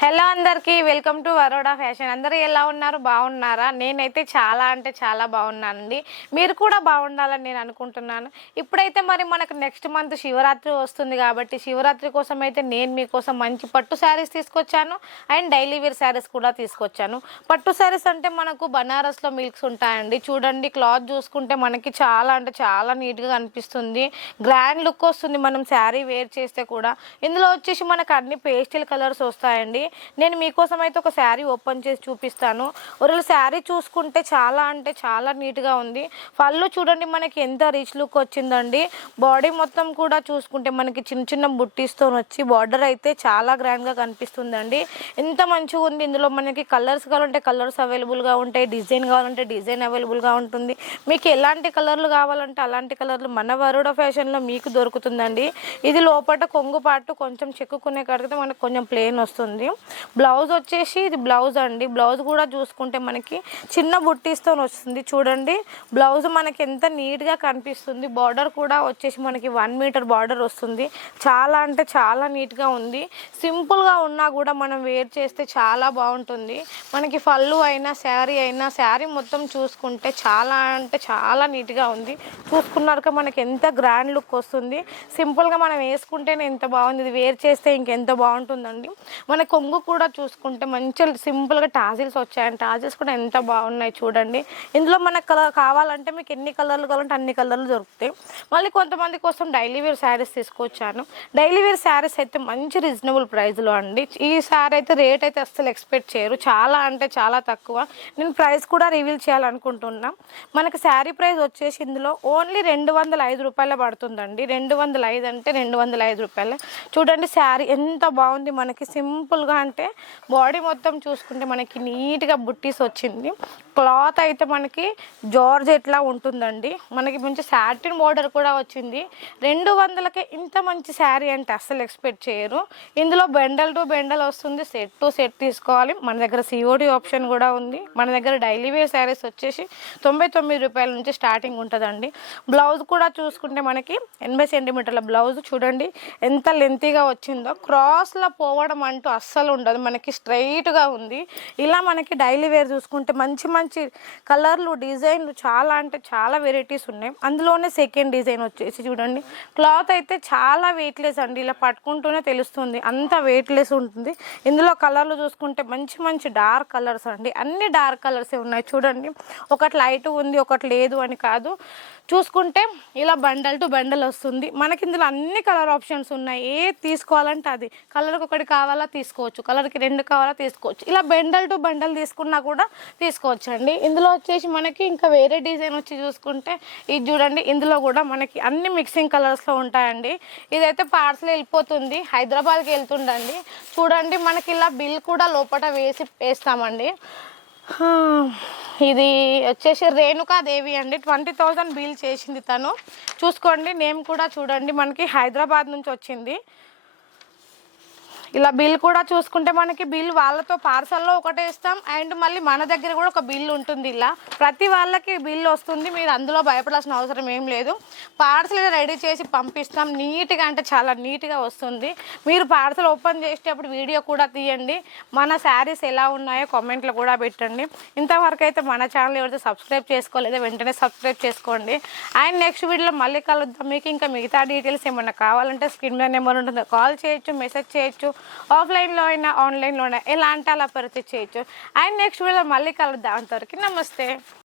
Hello అందరికీ welcome to Varoda fashion. అందరూ ఎలా ఉన్నారు? బాగున్నారా? నేనైతే చాలా అంటే చాలా బాగున్నానండి. మీరు కూడా బాగుండాలని నేను అనుకుంటున్నాను. ఇప్పుడైతే మరి మనకు నెక్స్ట్ మంత్ శివరాత్రి వస్తుంది కాబట్టి శివరాత్రి కోసం అయితే నేను మీకోసం మంచి పట్టు శారీస్ తీసుకొచ్చాను అండ్ డైలీ వేర్ శారీస్ కూడా తీసుకొచ్చాను. పట్టు శారీస్ అంటే మనకు బనారస్లో మిల్క్స్ ఉంటాయండి. చూడండి, క్లాత్ చూసుకుంటే మనకి చాలా అంటే చాలా నీట్గా కనిపిస్తుంది. గ్రాండ్ లుక్ వస్తుంది మనం శారీ వేర్ చేస్తే కూడా. ఇందులో వచ్చేసి మనకు అన్ని పేస్టల్ కలర్స్ వస్తాయండి. నేను మీకోసం అయితే ఒక శారీ ఓపెన్ చేసి చూపిస్తాను. ఒరేలు శారీ చూసుకుంటే చాలా అంటే చాలా నీట్గా ఉంది. పళ్ళు చూడండి మనకి ఎంత రిచ్ లుక్ వచ్చిందండి. బాడీ మొత్తం కూడా చూసుకుంటే మనకి చిన్న చిన్న బుట్టీస్తో వచ్చి బార్డర్ అయితే చాలా గ్రాండ్గా కనిపిస్తుందండి. ఎంత మంచిగా ఉంది. ఇందులో మనకి కలర్స్ కావాలంటే కలర్స్ అవైలబుల్గా ఉంటాయి, డిజైన్ కావాలంటే డిజైన్ అవైలబుల్గా ఉంటుంది. మీకు ఎలాంటి కలర్లు కావాలంటే అలాంటి కలర్లు మన వరోడా ఫ్యాషన్లో మీకు దొరుకుతుందండి. ఇది లోపల కొంగు పాటు కొంచెం చెక్కుకునే కడిగితే మనకు కొంచెం ప్లెయిన్ వస్తుంది. బ్లౌజ్ వచ్చేసి ఇది బ్లౌజ్ అండి. బ్లౌజ్ కూడా చూసుకుంటే మనకి చిన్న బుట్టీస్తో వస్తుంది. చూడండి బ్లౌజ్ మనకి ఎంత నీట్గా కనిపిస్తుంది. బార్డర్ కూడా వచ్చేసి మనకి 1 మీటర్ బార్డర్ వస్తుంది. చాలా అంటే చాలా నీట్గా ఉంది. సింపుల్గా ఉన్నా కూడా మనం వేర్ చేస్తే చాలా బాగుంటుంది. మనకి పళ్ళు అయినా శారీ మొత్తం చూసుకుంటే చాలా అంటే చాలా నీట్గా ఉంది. చూసుకున్నాక మనకి ఎంత గ్రాండ్ లుక్ వస్తుంది. సింపుల్గా మనం వేసుకుంటేనే ఎంత బాగుంది. ఇది వేర్ చేస్తే ఇంకెంత బాగుంటుందండి. మన కొంగు కూడా చూసుకుంటే మంచి సింపుల్గా టాజిల్స్ వచ్చాయండి. టాజిల్స్ కూడా ఎంత బాగున్నాయి చూడండి. ఇందులో మనకు కావాలంటే మీకు ఎన్ని కలర్లు కావాలంటే అన్ని కలర్లు దొరుకుతాయి. మళ్ళీ కొంతమంది కోసం డైలీ వేర్ శారీస్ తీసుకొచ్చాను. డైలీ వేర్ శారీస్ అయితే మంచి రీజనబుల్ ప్రైస్లో అండి. ఈ శారీ అయితే రేట్ అయితే అస్సలు ఎక్స్పెక్ట్ చేయరు. చాలా అంటే చాలా తక్కువ. నేను ప్రైస్ కూడా రివీల్ చేయాలనుకుంటున్నా. మనకి శారీ ప్రైస్ వచ్చేసి ఇందులో ఓన్లీ 205 రూపాయలు పడుతుందండి. 205 అంటే 205 రూపాయలు. చూడండి శారీ ఎంత బాగుంది. మనకి సింపుల్గా అంటే బాడీ మొత్తం చూసుకుంటే మనకి నీట్గా బుట్టీస్ వచ్చింది. క్లాత్ అయితే మనకి జార్జెట్లా ఉంటుందండి. మనకి మంచి సాటిన్ బోర్డర్ కూడా వచ్చింది. 200కే ఇంత మంచి శారీ అంటే అస్సలు ఎక్స్పెక్ట్ చేయరు. ఇందులో బెండల్ టు బెండల్ వస్తుంది. సెట్ టు సెట్ తీసుకోవాలి. మన దగ్గర సిఓడి ఆప్షన్ కూడా ఉంది. మన దగ్గర డైలీ వేర్ శారీస్ వచ్చేసి 99 రూపాయల నుంచి స్టార్టింగ్ ఉంటుందండి. బ్లౌజ్ కూడా చూసుకుంటే మనకి 80 సెంటీమీటర్ల బ్లౌజ్ చూడండి ఎంత లెంతీగా వచ్చిందో. క్రాస్లో పోవడం అంటూ అస్సలు ఉండదు. మనకి స్ట్రైట్గా ఉంది. ఇలా మనకి డైలీ వేర్ చూసుకుంటే మంచి మంచి కలర్లు డిజైన్లు చాలా అంటే చాలా వెరైటీస్ ఉన్నాయి. అందులోనే సెకండ్ డిజైన్ వచ్చేసి చూడండి క్లాత్ అయితే చాలా వెయిట్లెస్ అండి. ఇలా పట్టుకుంటూనే తెలుస్తుంది అంత వెయిట్లెస్ ఉంటుంది. ఇందులో కలర్లు చూసుకుంటే మంచి మంచి డార్క్ కలర్స్ అండి. అన్ని డార్క్ కలర్సే ఉన్నాయి చూడండి. ఒకటి లైట్ ఉంది ఒకటి లేదు అని కాదు. చూసుకుంటే ఇలా బండల్ టు బండల్ వస్తుంది. మనకి ఇందులో అన్ని కలర్ ఆప్షన్స్ ఉన్నాయి. ఏ తీసుకోవాలంటే అది. కలర్కి ఒకటి కావాలా తీసుకోవచ్చు, కలర్కి 2 కావాలా తీసుకోవచ్చు. ఇలా బండల్ టు బండల్ తీసుకున్నా కూడా తీసుకోవచ్చు అండి. ఇందులో వచ్చేసి మనకి ఇంకా వేరే డిజైన్ వచ్చి చూసుకుంటే ఇది చూడండి. ఇందులో కూడా మనకి అన్ని మిక్సింగ్ కలర్స్లో ఉంటాయండి. ఇదైతే పార్సల్ వెళ్ళిపోతుంది, హైదరాబాద్కి వెళ్తుండండి. చూడండి మనకి ఇలా బిల్ కూడా లోపల వేస్తామండి. ఇది వచ్చేసి రేణుకాదేవి అండి. 20,000 బిల్ చేసింది తను. చూసుకోండి నేమ్ కూడా చూడండి మనకి హైదరాబాద్ నుంచి వచ్చింది. ఇలా బిల్ కూడా చూసుకుంటే మనకి బిల్ వాళ్ళతో పార్సల్లో ఒకటే ఇస్తాం అండ్ మళ్ళీ మన దగ్గర కూడా ఒక బిల్ ఉంటుంది. ఇలా ప్రతి వాళ్ళకి బిల్ వస్తుంది. మీరు అందులో భయపడాల్సిన అవసరం ఏం లేదు. పార్సల్ రెడీ చేసి పంపిస్తాం. నీట్గా అంటే చాలా నీట్గా వస్తుంది. మీరు పార్సల్ ఓపెన్ చేసేటప్పుడు వీడియో కూడా తీయండి. మన శారీస్ ఎలా ఉన్నాయో కామెంట్లో కూడా పెట్టండి. ఇంతవరకు అయితే మన ఛానల్ ఎవరైతే సబ్స్క్రైబ్ చేసుకోలేదో వెంటనే సబ్స్క్రైబ్ చేసుకోండి. అండ్ నెక్స్ట్ వీడియోలో మళ్ళీ కలుద్దాం. మీకు ఇంకా మిగతా డీటెయిల్స్ ఏమన్నా కావాలంటే స్క్రీన్ మీద నెంబర్ ఉంటుంది, కాల్ చేయొచ్చు, మెసేజ్ చేయొచ్చు. ఆఫ్లైన్లో అయినా ఆన్లైన్లో అయినా ఎలా అంటే అలా పర్చేజ్ చేయొచ్చు. అండ్ నెక్స్ట్ వీడియో మళ్ళీ కలుద్దాం. అంతవరకు నమస్తే.